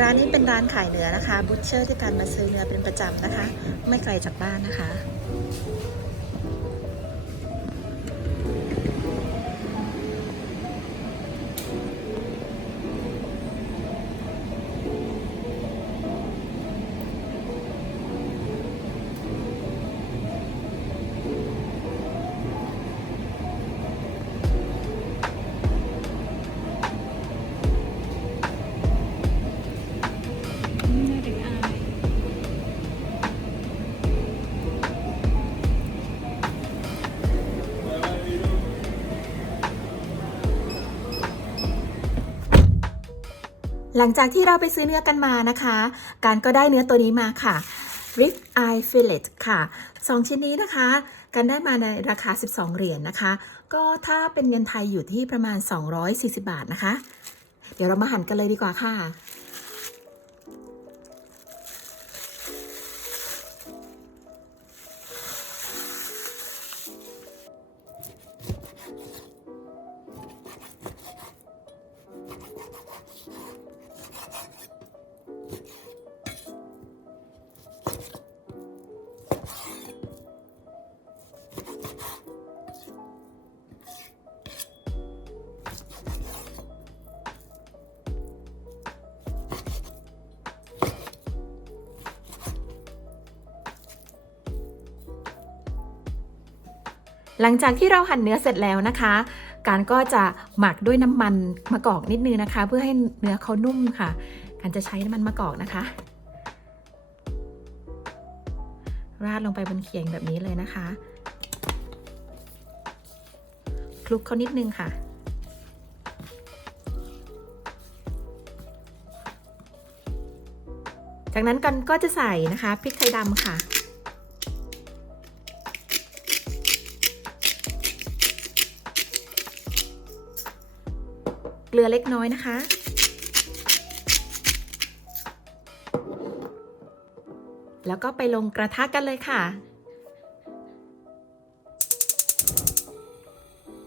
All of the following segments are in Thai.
ร้านนี้เป็นร้านขายเนื้อนะคะ บุชเชอร์ที่การมาซื้อเนื้อเป็นประจำนะคะ ไม่ไกลจากบ้านนะคะ หลังจากที่เราไปซื้อเนื้อกันมานะคะ การก็ได้เนื้อตัวนี้มาค่ะ rib eye fillet ค่ะ 2 ชิ้นนี้นะคะ กันได้มาในราคา 12 เหรียญนะคะ ก็ถ้าเป็นเงินไทยอยู่ที่ประมาณ 240 บาทนะคะ เดี๋ยวเรามาหั่นกันเลยดีกว่าค่ะ หลังจากที่เราหั่นเนื้อเสร็จแล้วนะคะ การก็จะหมักด้วยน้ำมันมะกอกนิดนึงนะคะ เพื่อให้เนื้อเขานุ่มค่ะ การจะใช้น้ำมันมะกอกนะคะ ราดลงไปบนเขียงแบบนี้เลยนะคะคลุกเขานิดนึงค่ะจากนั้นกันก็จะใส่นะคะพริกไทยดำค่ะ เกลือเล็กน้อยนะคะ แล้วก็ไปลงกระทะกันเลยค่ะ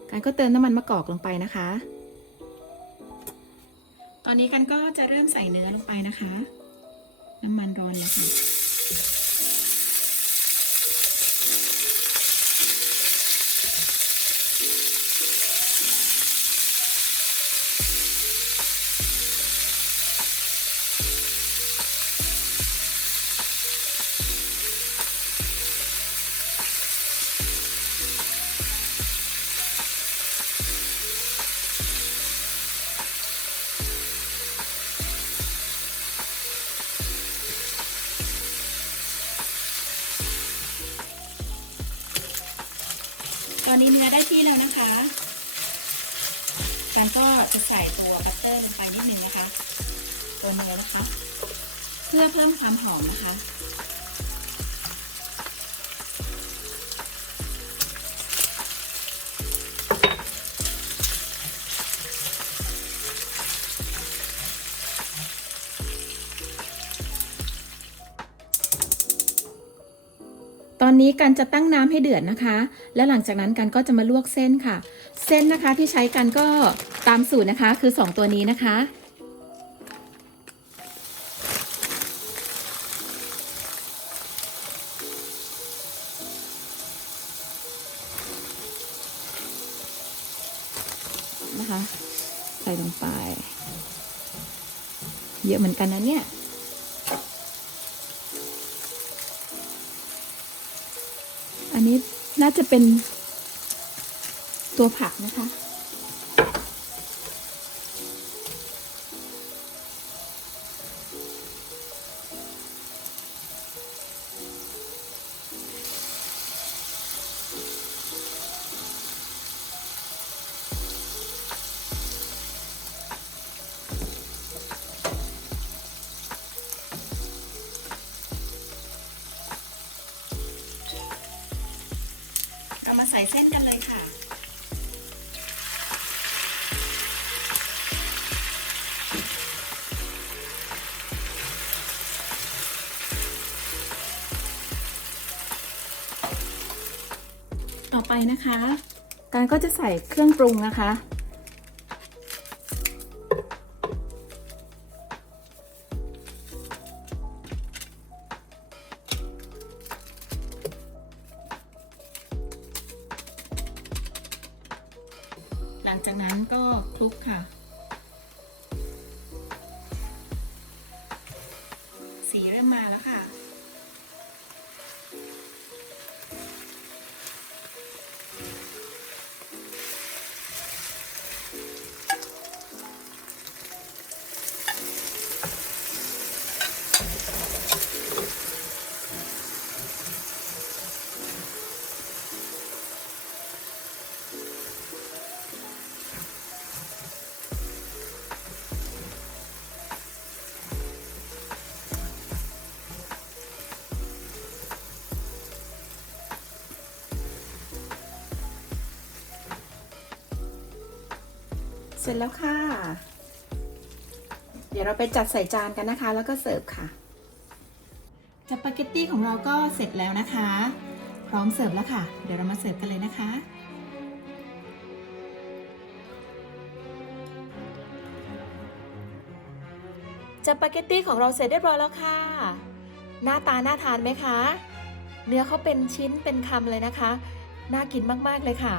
การก็เติมน้ำมันมะกอกลงไปนะคะ ตอนนี้กันก็จะเริ่มใส่เนื้อลงไปนะคะ น้ำมันร้อนแล้วค่ะ อนนี้เนื้อได้ที่แล้วนะคะมันก็จะใส่ตัวบัตเตอร์ลงไปนิดนึงนะคะตัวเนื้อนะคะ เพื่อเพิ่มความหอมนะคะ อนนี้กันจะตั้งน้ำให้เดือดนะคะ แล้วหลังจากนั้นกันก็จะมาลวกเส้นค่ะ เส้นนะคะที่ใช้กันก็ตามสูตรนะคะคือ 2 ตัวนี้นะคะ นะคะ ใส่ลงไป เยอะเหมือนกันนะเนี่ย อันนี้น่าจะเป็นตัวผักนะคะ เรามาใส่เส้นกันเลยค่ะ ต่อไปนะคะ การก็จะใส่เครื่องปรุงนะคะ จากนั้นก็คลุกค่ะ สีเริ่มมาแล้วค่ะ เสร็จแล้วค่ะ เดี๋ยวเราไปจัดใส่จานกันนะคะ แล้วก็เสิร์ฟค่ะจัปาเกตตี้ของเราก็เสร็จแล้วนะคะ พร้อมเสิร์ฟแล้วค่ะ เดี๋ยวเรามาเสิร์ฟกันเลยนะคะจัปาเกตตี้ของเราเสร็จเรียบร้อยแล้วค่ะ หน้าตาน่าทานไหมคะ เนื้อเขาเป็นชิ้นเป็นคำเลยนะคะ น่ากินมากๆเลยค่ะ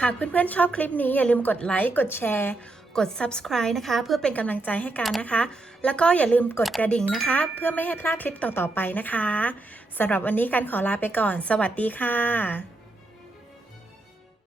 หากเพื่อนๆชอบคลิปนี้อย่าลืมกดไลค์กดแชร์กด subscribe นะคะ เพื่อเป็นกำลังใจให้กันนะคะ แล้วก็อย่าลืมกดกระดิ่งนะคะ เพื่อไม่ให้พลาดคลิปต่อๆไปนะคะสำหรับวันนี้การขอลาไปก่อน สวัสดีค่ะ